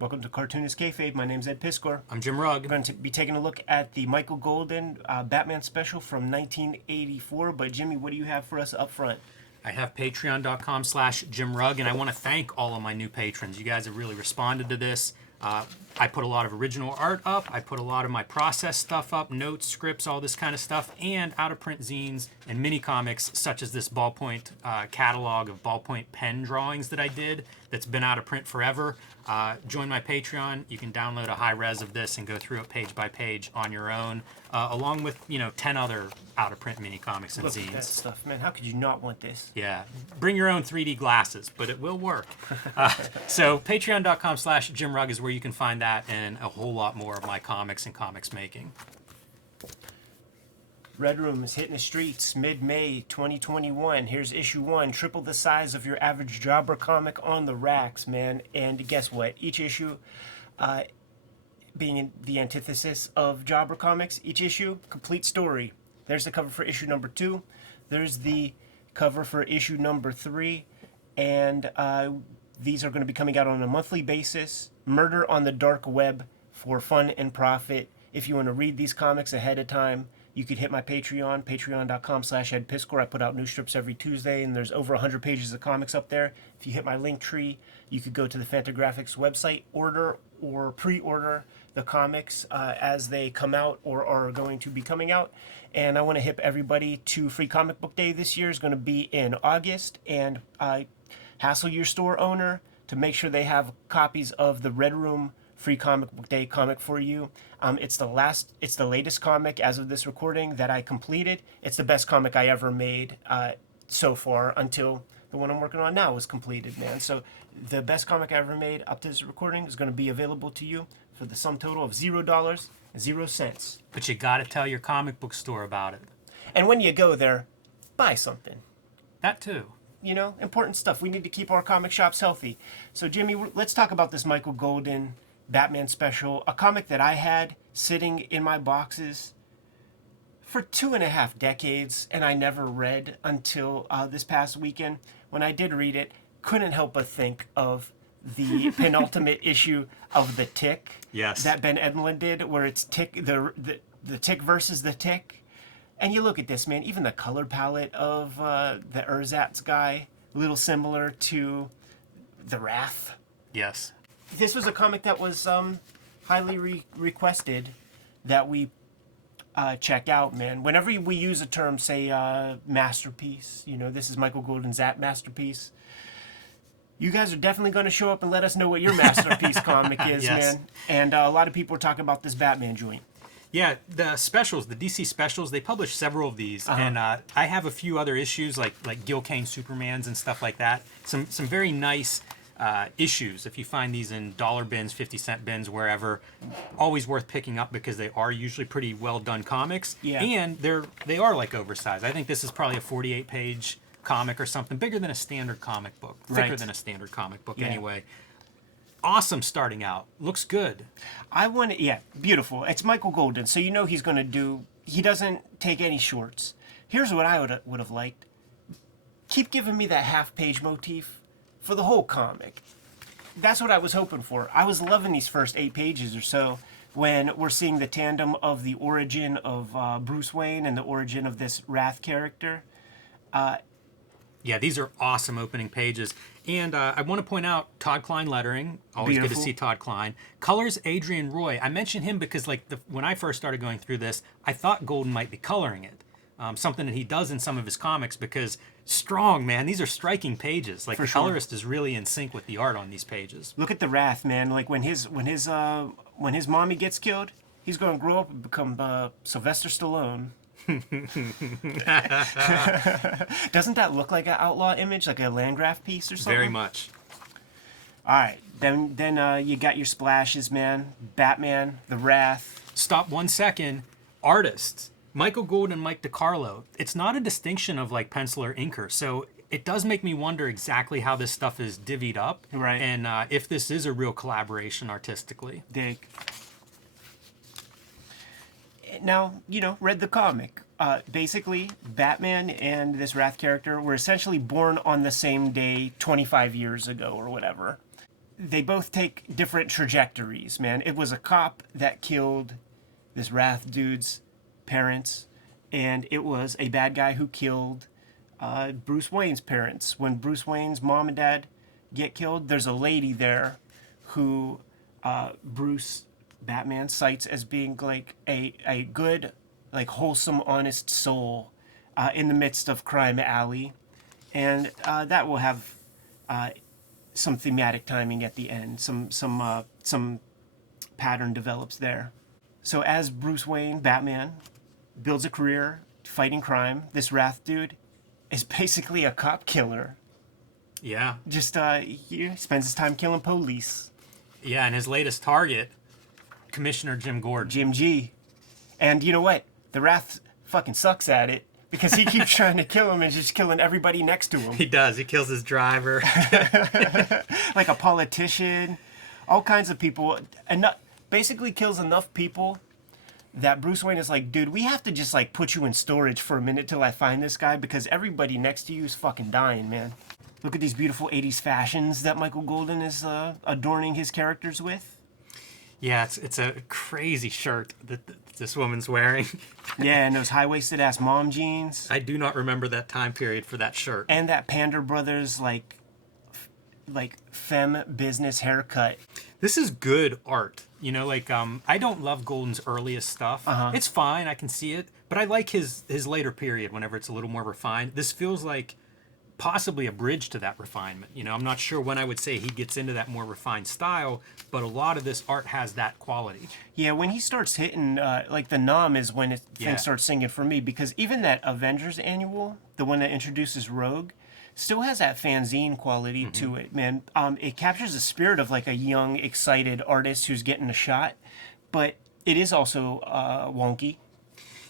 Welcome to Cartoonist Kayfabe. My name's Ed Piskor. I'm Jim Rugg. We're going to be taking a look at the Michael Golden Batman special from 1984. But Jimmy, what do you have for us up front? I have patreon.com/Jim Rugg, and I want to thank all of my new patrons. You guys have really responded to this. I put a lot of original art up. I put a lot of my process stuff up, notes, scripts, all this kind of stuff, and out-of-print zines and mini comics, such as this ballpoint catalog of ballpoint pen drawings that I did that's been out of print forever. Join my Patreon. You can download a high res of this and go through it page by page on your own, along with 10 other out-of-print mini comics and Look zines. at that stuff, man. How could you not want this? Yeah, bring your own 3D glasses, but it will work. So patreon.com/Jim Rugg is where you can find that and a whole lot more of my comics and comics making. Red Room is hitting the streets mid-May 2021. Here's issue 1, triple the size of your average jobber comic on the racks, man. And guess what? Each issue, being the antithesis of jobber comics, each issue, complete story. There's the cover for issue number 2. There's the cover for issue number 3. And these are going to be coming out on a monthly basis. Murder on the Dark Web for fun and profit. If you want to read these comics ahead of time, you could hit my Patreon, patreon.com/Ed Piskor. I put out new strips every Tuesday, and there's over 100 pages of comics up there. If you hit my link tree, you could go to the Fantagraphics website, order or pre-order the comics as they come out or are going to be coming out. And I want to hip everybody to Free Comic Book Day this year is going to be in August, and hassle your store owner to make sure they have copies of the Red Room Free Comic Book Day comic for you. It's the latest comic as of this recording that I completed. It's the best comic I ever made so far until the one I'm working on now was completed, man. So the best comic I ever made up to this recording is going to be available to you for the sum total of $0.00. But you got to tell your comic book store about it. And when you go there, buy something. That too. Important stuff. We need to keep our comic shops healthy. So, Jimmy, let's talk about this Michael Golden Batman special, a comic that I had sitting in my boxes for 2.5 decades, and I never read until this past weekend. When I did read it, couldn't help but think of the penultimate issue of The Tick. Yes. That Ben Edlund did, where it's Tick, the Tick versus the Tick. And you look at this, man, even the color palette of the Ersatz guy, a little similar to the Wrath. Yes. This was a comic that was highly requested that we check out, man. Whenever we use a term, say masterpiece, this is Michael Golden's masterpiece, you guys are definitely going to show up and let us know what your masterpiece comic is, Yes. man. And a lot of people are talking about this Batman joint. Yeah, the specials, the DC specials, they publish several of these, and I have a few other issues like Gil Kane Supermans and stuff like that. Some very nice issues. If you find these in dollar bins, 50-cent bins, wherever, always worth picking up because they are usually pretty well done comics. Yeah. And they are like oversized. I think this is probably a 48-page comic or something, bigger than a standard comic book, thicker Right. than a standard comic book Yeah. anyway. Awesome starting out. Looks good. Beautiful. It's Michael Golden, so he's going to do, he doesn't take any shorts. Here's what I would have liked. Keep giving me that half-page motif for the whole comic. That's what I was hoping for. I was loving these first 8 pages or so when we're seeing the tandem of the origin of Bruce Wayne and the origin of this Wrath character. Yeah, these are awesome opening pages. And I want to point out Todd Klein lettering. Always Beautiful. good to see Todd Klein. Colors, Adrian Roy. I mentioned him because when I first started going through this, I thought Golden might be coloring it. Something that he does in some of his comics because strong, man. These are striking pages. Like, For the sure. colorist is really in sync with the art on these pages. Look at the Wrath, man. Like when his mommy gets killed, he's going to grow up and become Sylvester Stallone. Doesn't that look like an outlaw image, like a Landgraf piece or something? Very much. All right, then you got your splashes, man. Batman, the Wrath. Stop 1 second. Artists. Michael Golden and Mike DiCarlo. It's not a distinction of like pencil or inker, so it does make me wonder exactly how this stuff is divvied up. Right. And if this is a real collaboration artistically. Dig. Now, read the comic. Basically, Batman and this Wrath character were essentially born on the same day 25 years ago or whatever. they both take different trajectories, man. It was a cop that killed this Wrath dude's parents, and it was a bad guy who killed Bruce Wayne's parents. When Bruce Wayne's mom and dad get killed, there's a lady there who Bruce Batman cites as being like a good, like wholesome, honest soul in the midst of crime alley, and that will have some thematic timing at the end. Some pattern develops there. So as Bruce Wayne, Batman, builds a career fighting crime, this Wrath dude is basically a cop killer. Yeah. Just he spends his time killing police. Yeah, and his latest target, Commissioner Jim Gordon. Jim G. And you know what? The Wrath fucking sucks at it because he keeps trying to kill him and just killing everybody next to him. He does. He kills his driver. Like a politician, all kinds of people. And basically kills enough people that Bruce Wayne is like, dude, we have to just like put you in storage for a minute till I find this guy because everybody next to you is fucking dying, man. Look at these beautiful 80s fashions that Michael Golden is adorning his characters with. Yeah, it's a crazy shirt that this woman's wearing. Yeah, and those high-waisted ass mom jeans. I do not remember that time period for that shirt. And that Pander Brothers like femme business haircut. This is good art. You know, like I don't love Golden's earliest stuff. It's fine, I can see it, but I like his later period whenever it's a little more refined. This feels like possibly a bridge to that refinement. You know, I'm not sure when I would say he gets into that more refined style, but a lot of this art has that quality. Yeah, when he starts hitting, like the Nom is when things start singing for me, because even that Avengers annual, the one that introduces Rogue, still has that fanzine quality to it, man. It captures the spirit of like a young, excited artist who's getting a shot, but it is also wonky.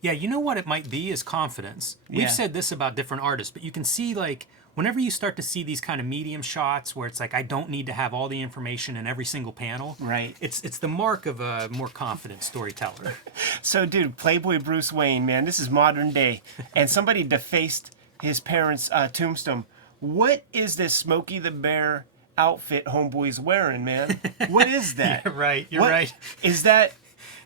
Yeah, you know what it might be is confidence. We've said this about different artists, but you can see like whenever you start to see these kind of medium shots where it's like I don't need to have all the information in every single panel. Right. It's the mark of a more confident storyteller. So, dude, Playboy Bruce Wayne, man, this is modern day, and somebody defaced his parents' tombstone. What is this Smokey the Bear outfit homeboy's wearing, man? What is that? You're right. You're right. Is that?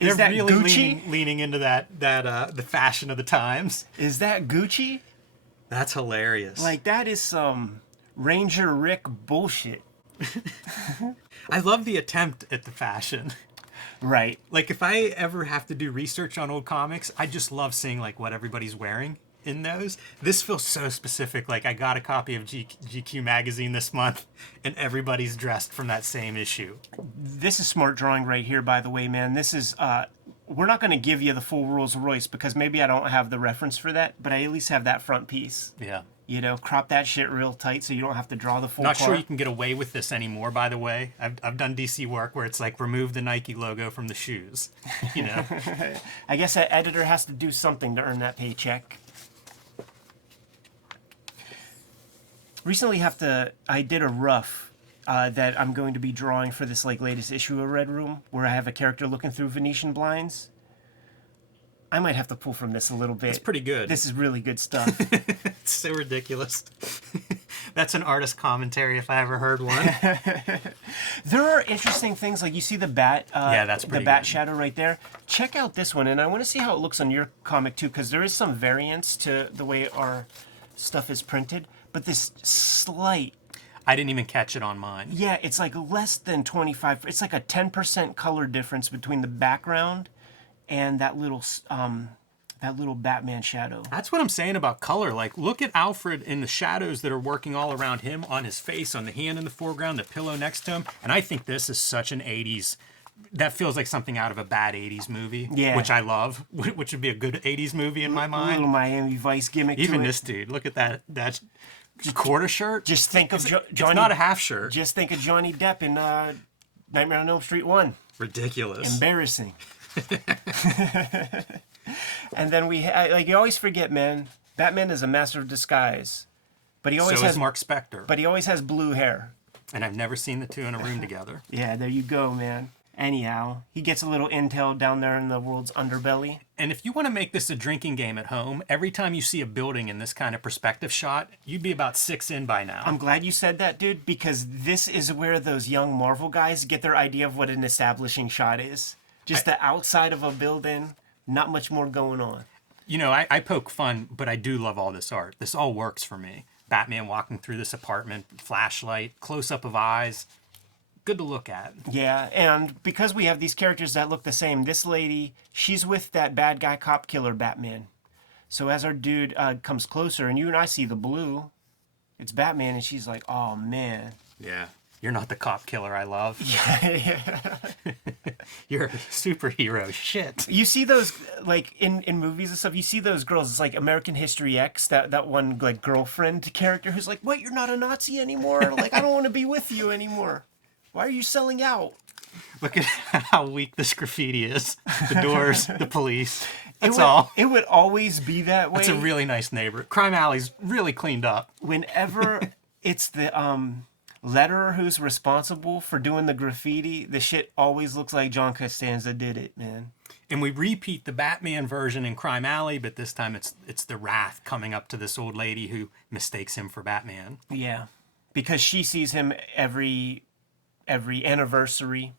Is They're that really Gucci? leaning into that the fashion of the times. Is that Gucci? That's hilarious. Like, that is some Ranger Rick bullshit. I love the attempt at the fashion. Right. Like, if I ever have to do research on old comics, I just love seeing, like, what everybody's wearing in those. This feels so specific. Like, I got a copy of GQ magazine this month, and everybody's dressed from that same issue. This is smart drawing right here, by the way, man. This is, we're not going to give you the full Rolls Royce because maybe I don't have the reference for that, but I at least have that front piece. Yeah. You know, crop that shit real tight so you don't have to draw the full Not car. sure you can get away with this anymore, by the way. I've done DC work where it's like remove the Nike logo from the shoes. You know? I guess that editor has to do something to earn that paycheck. Recently I did a rough that I'm going to be drawing for this like latest issue of Red Room where I have a character looking through Venetian blinds. I might have to pull from this a little bit. It's pretty good. This is really good stuff. It's so ridiculous. That's an artist commentary if I ever heard one. There are interesting things like you see the bat. That's pretty the bat good. shadow right there. Check out this one, and I want to see how it looks on your comic too, because there is some variance to the way our stuff is printed. But this slight, I didn't even catch it on mine. yeah, it's like less than 25. It's like a 10% color difference between the background and that little Batman shadow. That's what I'm saying about color. Like, look at Alfred in the shadows that are working all around him, on his face, on the hand in the foreground, the pillow next to him. And I think this is such an 80s... That feels like something out of a bad 80s movie, Yeah. which I love, which would be a good 80s movie in my A mind. little Miami Vice gimmick Even to it. this dude, look at that quarter shirt. Just think of Johnny. It's not a half shirt. Just think of Johnny Depp in Nightmare on Elm Street 1. Ridiculous. Embarrassing. And then like you always forget, man. Batman is a master of disguise, but he always So has is Mark Spector. But he always has blue hair. And I've never seen the two in a room together. Yeah, there you go, man. Anyhow, he gets a little intel down there in the world's underbelly. And if you want to make this a drinking game at home, every time you see a building in this kind of perspective shot, you'd be about 6 in by now. I'm glad you said that, dude, because this is where those young Marvel guys get their idea of what an establishing shot is. Just the outside of a building, not much more going on. You know, I poke fun, but I do love all this art. This all works for me. Batman walking through this apartment, flashlight, close-up of eyes. Good to look at. Yeah, and because we have these characters that look the same, this lady, she's with that bad guy cop killer Batman. So as our dude comes closer, and you and I see the blue, it's Batman, and she's like, oh, man. Yeah. You're not the cop killer I love. Yeah. You're a superhero. Shit. You see those, like, in movies and stuff, you see those girls, it's like American History X, that one, like, girlfriend character who's like, what, you're not a Nazi anymore? Like, I don't want to be with you anymore. Why are you selling out? Look at how weak this graffiti is. The doors, the police. That's all. It would always be that way. It's a really nice neighborhood. Crime Alley's really cleaned up. Whenever it's the letterer who's responsible for doing the graffiti, the shit always looks like John Costanza did it, man. And we repeat the Batman version in Crime Alley, but this time it's the Wrath coming up to this old lady who mistakes him for Batman. Yeah, because she sees him every anniversary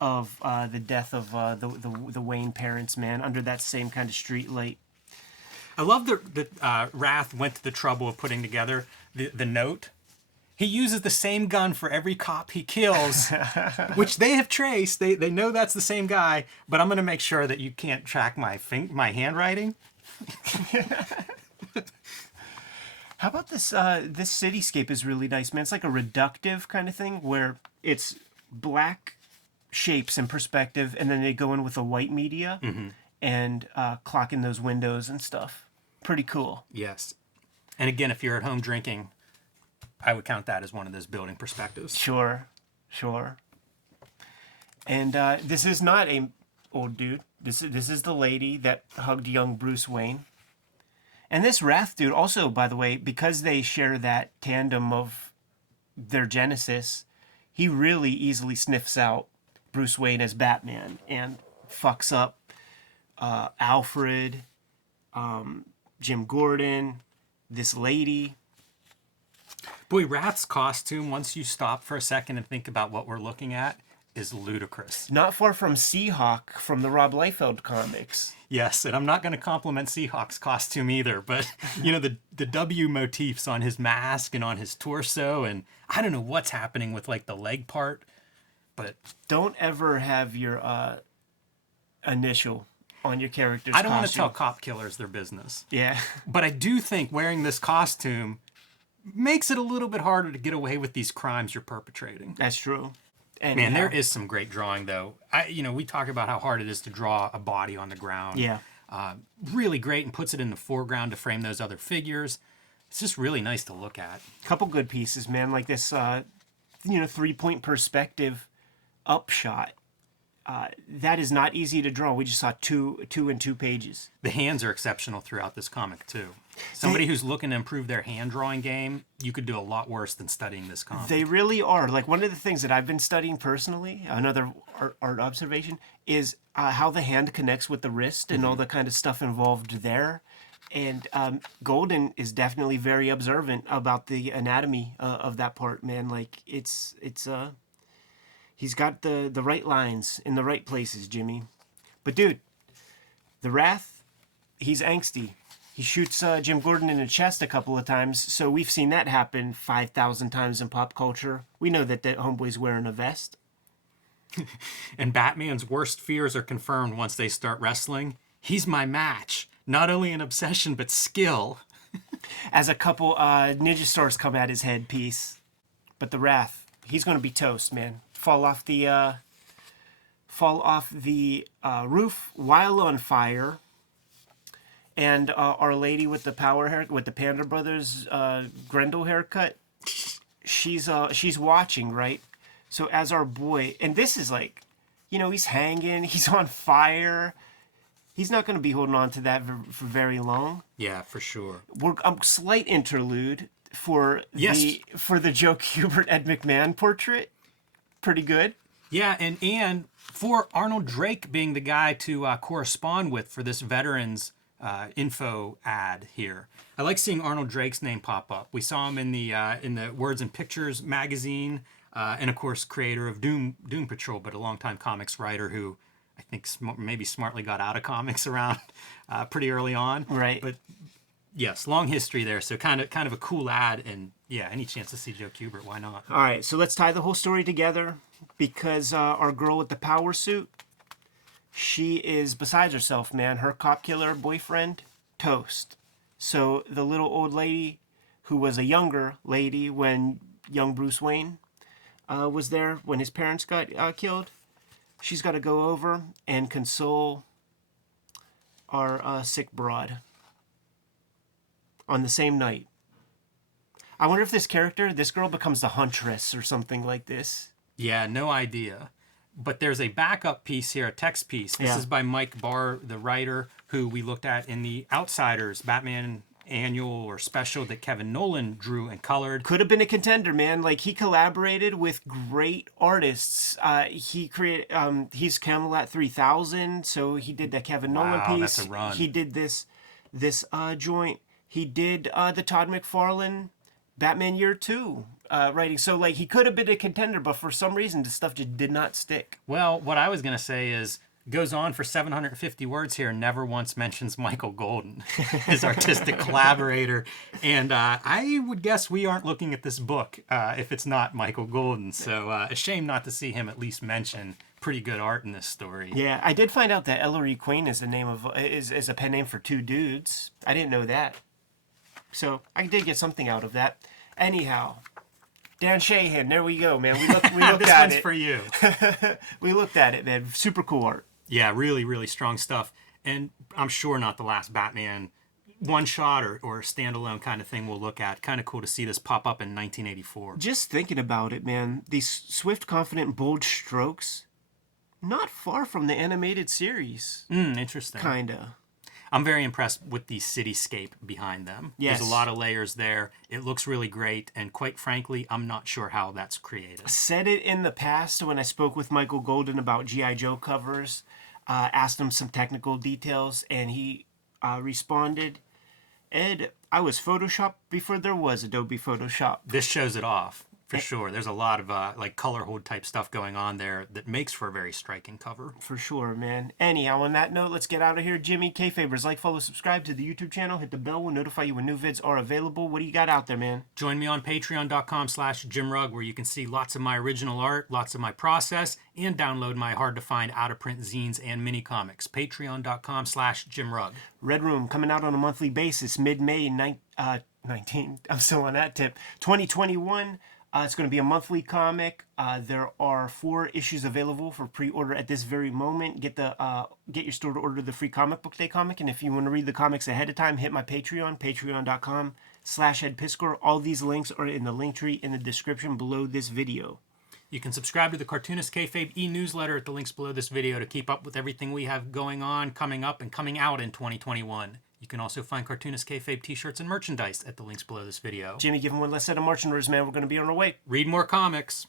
of the death of the Wayne parents, man, under that same kind of street light. I love that Wrath went to the trouble of putting together the note. He uses the same gun for every cop he kills, which they have traced. They know that's the same guy, but I'm going to make sure that you can't track my handwriting. How about this? This cityscape is really nice, man. It's like a reductive kind of thing where it's black shapes in perspective, and then they go in with a white media and clock in those windows and stuff. Pretty cool. Yes. And again, if you're at home drinking, I would count that as one of those building perspectives. Sure. And this is not a old dude. This is the lady that hugged young Bruce Wayne. And this Wrath dude also, by the way, because they share that tandem of their genesis, he really easily sniffs out Bruce Wayne as Batman and fucks up Alfred, Jim Gordon, this lady. Boy, Wrath's costume, once you stop for a second and think about what we're looking at, is ludicrous. Not far from Seahawk from the Rob Liefeld comics. Yes, and I'm not going to compliment Seahawk's costume either, but, you know, the W motifs on his mask and on his torso, and I don't know what's happening with, like, the leg part, but... Don't ever have your initial on your character's I don't want to costume. tell cop killers their business. Yeah. But I do think wearing this costume makes it a little bit harder to get away with these crimes you're perpetrating. That's true. And Man, there is some great drawing, though. We talk about how hard it is to draw a body on the ground. Yeah. Really great, and puts it in the foreground to frame those other figures. It's just really nice to look at. Couple good pieces, man. Like this, 3-point perspective upshot. That is not easy to draw. We just saw two and 2 pages. The hands are exceptional throughout this comic, too. Somebody who's looking to improve their hand drawing game, you could do a lot worse than studying this comic. They really are. Like, one of the things that I've been studying personally, another art observation, is how the hand connects with the wrist and all the kind of stuff involved there. And Golden is definitely very observant about the anatomy of that part, man. Like, it's he's got the right lines in the right places, Jimmy. But, dude, the Wrath, he's angsty. He shoots Jim Gordon in the chest a couple of times, so we've seen that happen 5,000 times in pop culture. We know that homeboy's wearing a vest. And Batman's worst fears are confirmed once they start wrestling. He's my match. Not only an obsession, but skill. As a couple ninja stars come at his headpiece. But the Wrath, he's going to be toast, man. Fall off the roof while on fire. And Our Lady with the power hair, with the Panda Brothers Grendel haircut, she's watching, right? So as our boy, and this is like, he's hanging, he's on fire. He's not going to be holding on to that for very long. Yeah, for sure. Slight interlude for Yes. the Joe Kubert Ed McMahon portrait. Pretty good. Yeah, and for Arnold Drake being the guy to correspond with for this veterans info ad here. I like seeing Arnold Drake's name pop up. We saw him in the Words and Pictures magazine, and of course, creator of Doom Patrol, but a longtime comics writer who I think maybe smartly got out of comics around pretty early on. Right. But yes, long history there. So kind of a cool ad, and yeah, any chance to see Joe Kubert, why not? All right, so let's tie the whole story together because our girl with the power suit, she is besides herself, man. Her cop killer boyfriend, toast. So the little old lady, who was a younger lady when young Bruce Wayne was there when his parents got killed, she's got to go over and console our sick broad on the same night. I wonder if this girl becomes the Huntress or something like this. Yeah, no idea. But there's a backup piece here, a text piece. This is by Mike Barr, the writer, who we looked at in the Outsiders Batman annual or special that Kevin Nolan drew and colored. Could have been a contender, man. Like, he collaborated with great artists. He created, he's Camelot 3000, so he did that Kevin Nolan piece. That's a run. He did this joint. He did the Todd McFarlane Batman Year 2 writing. So, like, he could have been a contender, but for some reason, this stuff just did not stick. Well, what I was going to say is, goes on for 750 words here and never once mentions Michael Golden, his artistic collaborator. And I would guess we aren't looking at this book if it's not Michael Golden. So a shame not to see him at least mention pretty good art in this story. Yeah, I did find out that Ellery Queen is is a pen name for two dudes. I didn't know that. So I did get something out of that. Anyhow, Dan Shahan, there we go, man. We looked This at one's it. for you. We looked at it, man. Super cool art. Yeah, really, really strong stuff. And I'm sure not the last Batman one-shot or standalone kind of thing we'll look at. Kind of cool to see this pop up in 1984. Just thinking about it, man. These swift, confident, bold strokes, not far from the animated series. Interesting. Kinda. I'm very impressed with the cityscape behind them. Yes. There's a lot of layers there. It looks really great. And quite frankly, I'm not sure how that's created. Said it in the past when I spoke with Michael Golden about G.I. Joe covers. Asked him some technical details, and he responded, Ed, I was Photoshopped before there was Adobe Photoshop. This shows it off, for sure. There's a lot of like color hold type stuff going on there that makes for a very striking cover. For sure, man. Anyhow, on that note, let's get out of here. Jimmy, Kayfabers, like, follow, subscribe to the YouTube channel. Hit the bell. We'll notify you when new vids are available. What do you got out there, man? Join me on patreon.com/JimRugg, where you can see lots of my original art, lots of my process, and download my hard-to-find out-of-print zines and mini-comics. Patreon.com/JimRugg. Red Room coming out on a monthly basis, mid-May 19. I'm still on that tip. 2021. It's going to be a monthly comic. There are 4 issues available for pre-order at this very moment. Get your store to order the free Comic Book Day comic. And if you want to read the comics ahead of time, hit my Patreon, patreon.com/EdPiskor. All these links are in the link tree in the description below this video. You can subscribe to the Cartoonist Kayfabe e-newsletter at the links below this video to keep up with everything we have going on, coming up, and coming out in 2021. You can also find Cartoonist Kayfabe t-shirts and merchandise at the links below this video. Jimmy, give him one last set of marching orders, man. We're going to be on our way. Read more comics.